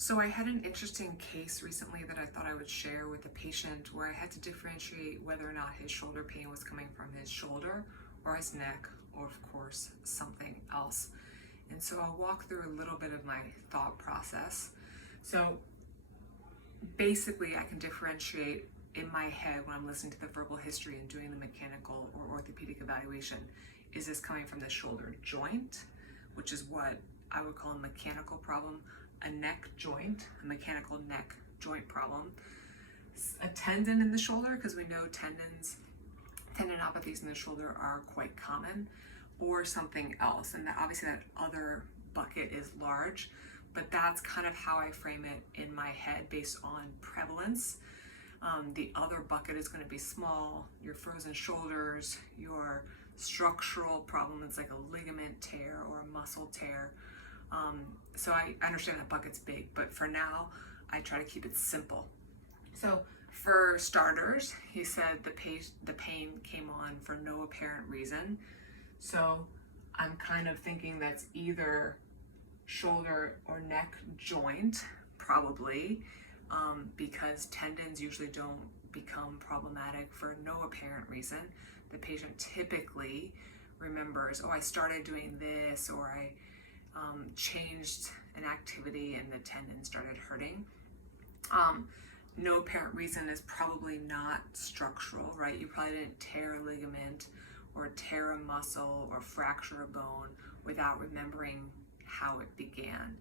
So I had an interesting case recently that I thought I would share with a patient where I had to differentiate whether or not his shoulder pain was coming from his shoulder or his neck, or of course, something else. And so I'll walk through a little bit of my thought process. So basically I can differentiate in my head when I'm listening to the verbal history and doing the mechanical or orthopedic evaluation. Is this coming from the shoulder joint, which is what I would call a mechanical problem, a neck joint, a mechanical neck joint problem, a tendon in the shoulder, because we know tendinopathies in the shoulder are quite common, or something else. And obviously that other bucket is large, but that's kind of how I frame it in my head based on prevalence. The other bucket is going to be small, your frozen shoulders, your structural problem, it's like a ligament tear or a muscle tear. So I understand that bucket's big, but for now, I try to keep it simple. So for starters, he said the pain came on for no apparent reason. So I'm kind of thinking that's either shoulder or neck joint, probably, because tendons usually don't become problematic for no apparent reason. The patient typically remembers, oh, I started doing this, or I changed an activity and the tendon started hurting. No apparent reason is probably not structural, right? You probably didn't tear a ligament or tear a muscle or fracture a bone without remembering how it began.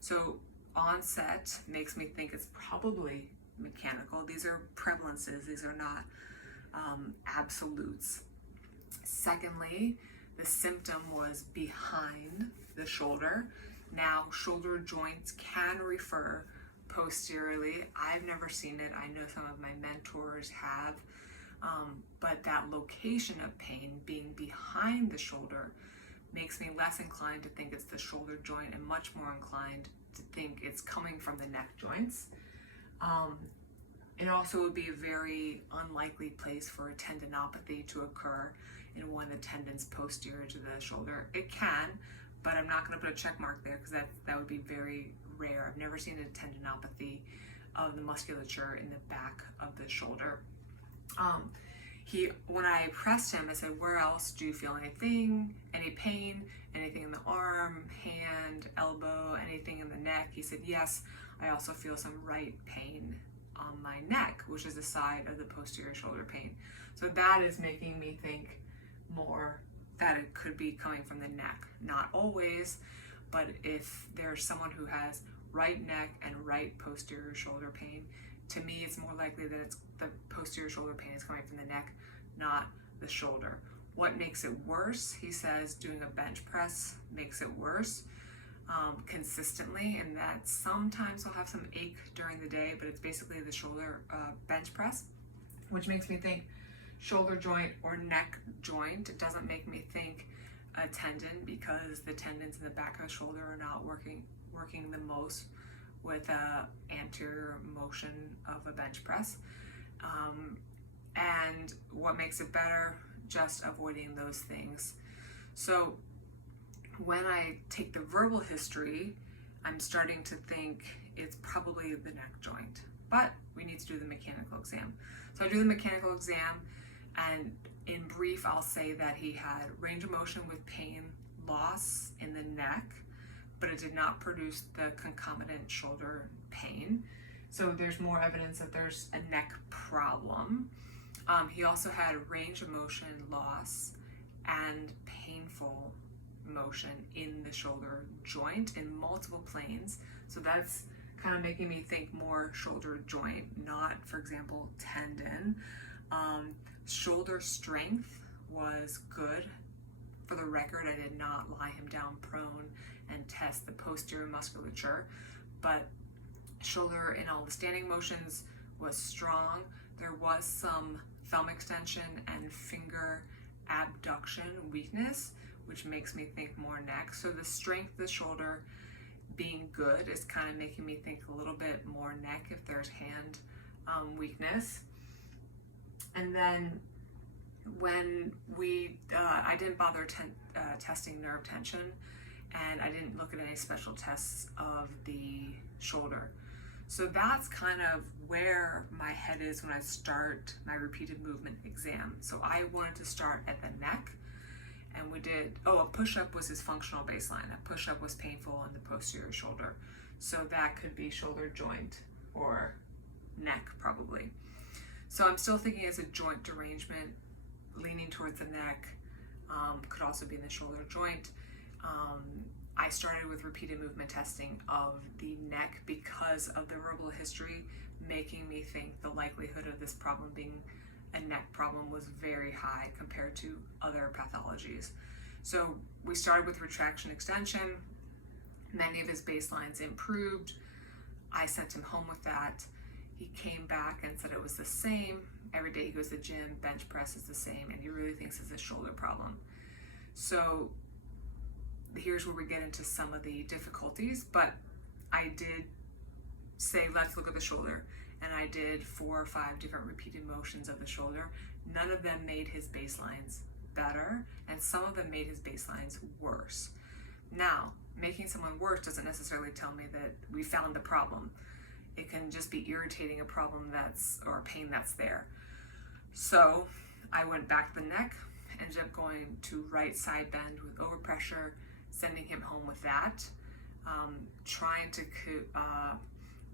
So onset makes me think it's probably mechanical. These are prevalences, these are not absolutes. Secondly, the symptom was behind the shoulder. Now, shoulder joints can refer posteriorly. I've never seen it. I know some of my mentors have, but that location of pain being behind the shoulder makes me less inclined to think it's the shoulder joint and much more inclined to think it's coming from the neck joints. It also would be a very unlikely place for a tendinopathy to occur in one of the tendons posterior to the shoulder. It can, but I'm not going to put a check mark there because that would be very rare. I've never seen a tendinopathy of the musculature in the back of the shoulder. When I pressed him, I said, where else do you feel anything, any pain, anything in the arm, hand, elbow, anything in the neck? He said, yes, I also feel some right pain on my neck, which is the side of the posterior shoulder pain. So that is making me think more that it could be coming from the neck. Not always, but if there's someone who has right neck and right posterior shoulder pain, to me it's more likely that it's the posterior shoulder pain is coming from the neck, not the shoulder. What makes it worse? He says doing a bench press makes it worse consistently, and that sometimes I'll have some ache during the day, but it's basically the shoulder bench press, which makes me think shoulder joint or neck joint. It doesn't make me think a tendon, because the tendons in the back of the shoulder are not working the most with anterior motion of a bench press. And what makes it better? Just avoiding those things. So when I take the verbal history, I'm starting to think it's probably the neck joint, but we need to do the mechanical exam. So I do the mechanical exam, and in brief, I'll say that he had range of motion with pain loss in the neck, but it did not produce the concomitant shoulder pain. So there's more evidence that there's a neck problem. He also had range of motion loss and painful motion in the shoulder joint in multiple planes. So that's kind of making me think more shoulder joint, not, for example, tendon. Shoulder strength was good. For the record, I did not lie him down prone and test the posterior musculature, but shoulder in all the standing motions was strong. There was some thumb extension and finger abduction weakness, which makes me think more neck. So the strength of the shoulder being good is kind of making me think a little bit more neck if there's hand weakness. And then when I didn't bother testing nerve tension, and I didn't look at any special tests of the shoulder. So that's kind of where my head is when I start my repeated movement exam. So I wanted to start at the neck, and we did, a push-up was his functional baseline. A push-up was painful in the posterior shoulder. So that could be shoulder joint or neck probably. So I'm still thinking as a joint derangement, leaning towards the neck, could also be in the shoulder joint. I started with repeated movement testing of the neck because of the verbal history, making me think the likelihood of this problem being a neck problem was very high compared to other pathologies. So we started with retraction extension. Many of his baselines improved. I sent him home with that. He came back and said it was the same. Every day he goes to the gym, bench press is the same, and he really thinks it's a shoulder problem. So here's where we get into some of the difficulties, but I did say, let's look at the shoulder. And I did 4 or 5 different repeated motions of the shoulder. None of them made his baselines better, and some of them made his baselines worse. Now, making someone worse doesn't necessarily tell me that we found the problem. It can just be irritating a problem or a pain that's there. So I went back to the neck, ended up going to right side bend with overpressure, sending him home with that, trying to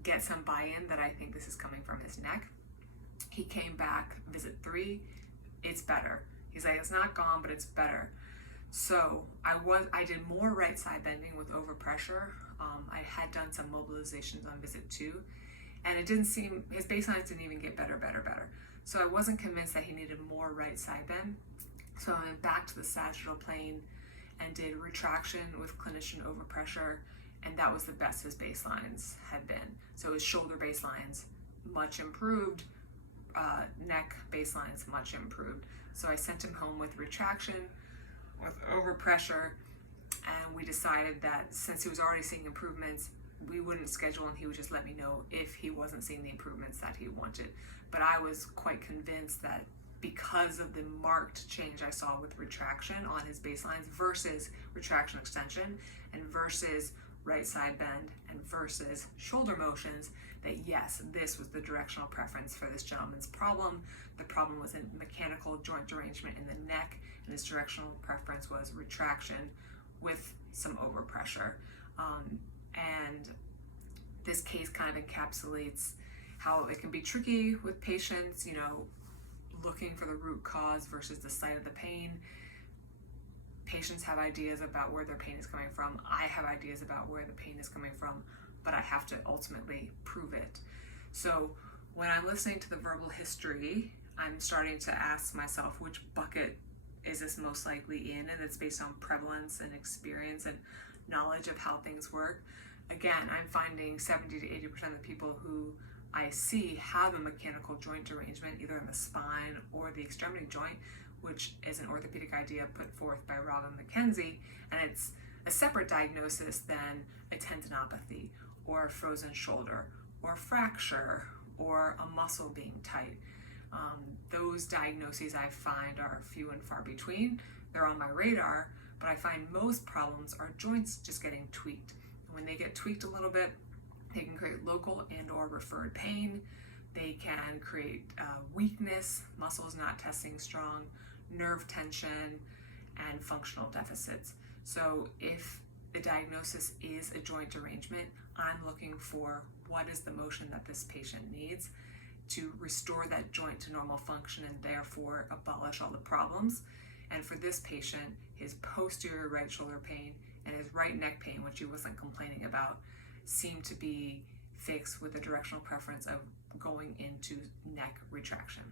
get some buy-in that I think this is coming from his neck. He came back, visit 3, it's better. He's like, it's not gone, but it's better. So I did more right side bending with overpressure. I had done some mobilizations on visit 2, and it didn't seem, his baselines didn't even get better. So I wasn't convinced that he needed more right side bend. So I went back to the sagittal plane and did retraction with clinician overpressure, and that was the best his baselines had been. So his shoulder baselines, much improved, neck baselines, much improved. So I sent him home with retraction, with overpressure, and we decided that since he was already seeing improvements, we wouldn't schedule and he would just let me know if he wasn't seeing the improvements that he wanted. But I was quite convinced that because of the marked change I saw with retraction on his baselines versus retraction extension and versus right side bend and versus shoulder motions, that yes, this was the directional preference for this gentleman's problem. The problem was a mechanical joint derangement in the neck, and his directional preference was retraction with some overpressure. And this case kind of encapsulates how it can be tricky with patients, looking for the root cause versus the site of the pain. Patients have ideas about where their pain is coming from. I have ideas about where the pain is coming from, but I have to ultimately prove it. So when I'm listening to the verbal history, I'm starting to ask myself, which bucket is this most likely in? And it's based on prevalence and experience and knowledge of how things work. Again, I'm finding 70 to 80% of the people who I see have a mechanical joint derangement, either in the spine or the extremity joint, which is an orthopedic idea put forth by Robin McKenzie, and it's a separate diagnosis than a tendinopathy or a frozen shoulder or fracture or a muscle being tight. Those diagnoses I find are few and far between. They're on my radar, but I find most problems are joints just getting tweaked. When they get tweaked a little bit, they can create local and or referred pain. They can create weakness, muscles not testing strong, nerve tension, and functional deficits. So if the diagnosis is a joint derangement, I'm looking for what is the motion that this patient needs to restore that joint to normal function and therefore abolish all the problems. And for this patient, his posterior right shoulder pain and his right neck pain, which he wasn't complaining about, seemed to be fixed with a directional preference of going into neck retraction.